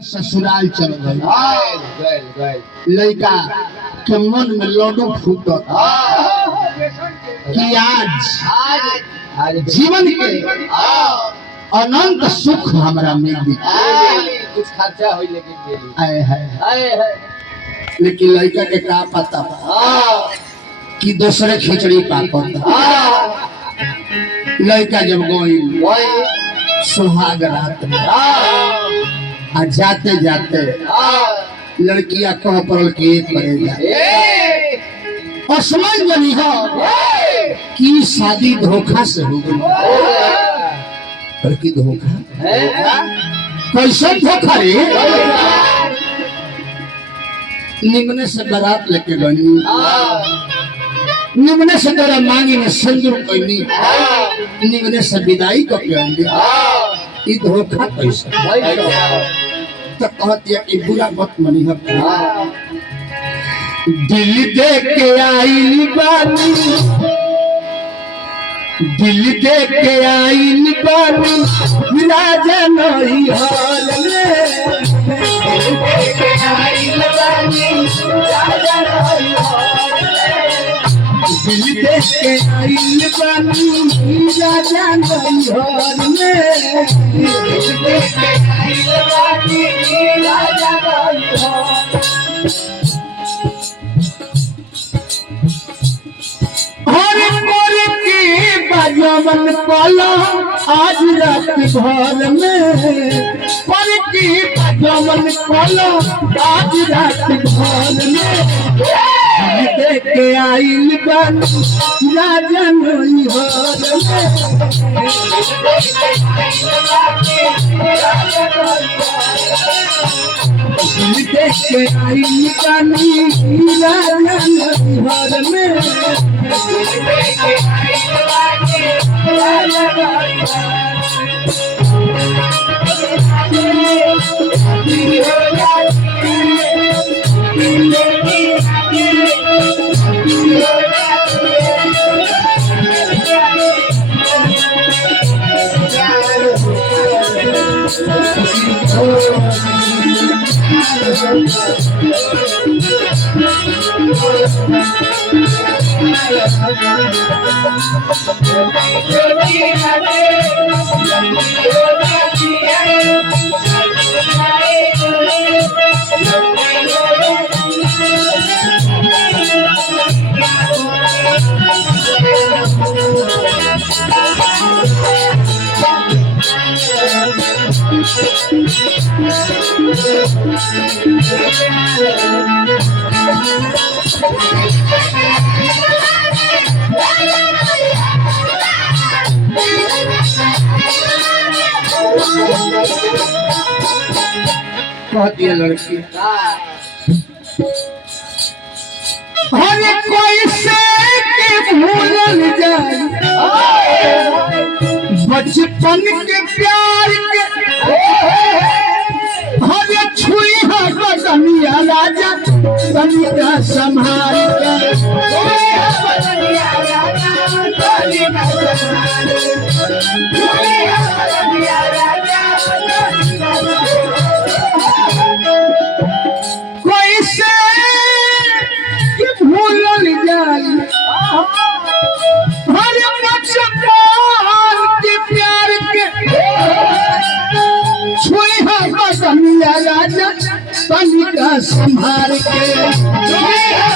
ससुराल चल गए लड़का के मन में लड्डू फूटत कि आज जीवन के अनंत सुख हमरा मिली। कुछ खर्चा हो लेकिन आए है लेकिन लड़का के का पता कि दूसरे खिचड़ी पाकत। लड़का जब गई सुहाग रात में आ जाते जाते लड़कियां कह पड़ल कि एक करेगा और समझ गई हो कि शादी धोखा से हो गई। लड़की धोखा कैसे धोखा रे? निमने से बारात लेके गई, निमने से तेरा मांगी में सिंदूर कैनी, निमने से विदाई को कहली। ई धोखा कैसे? तो कहती है कि बुरा मत मनी है। दिल दे के आई बानी, दिल दे के आई बानी राजा नहीं हाल में। दिल दे के आई बानी राजा नहीं हाल में। दिल दे के आई बानी राजा नहीं हाल में। दिल दे के आई बानी राजा नहीं हाल में। बाजवन पाला आज रात भर में, पर की बाजवन पाला आज रात भर में। देख के आइल बन राजा नहीं हार में। देख के आइल बन राजा नहीं हार में। कहती है लड़की हर कोई से के भूल जाए बचपन के प्यार के। हर छुई है बदनिया राजा बनिया संभाल के। राजा बनिया संभाल के।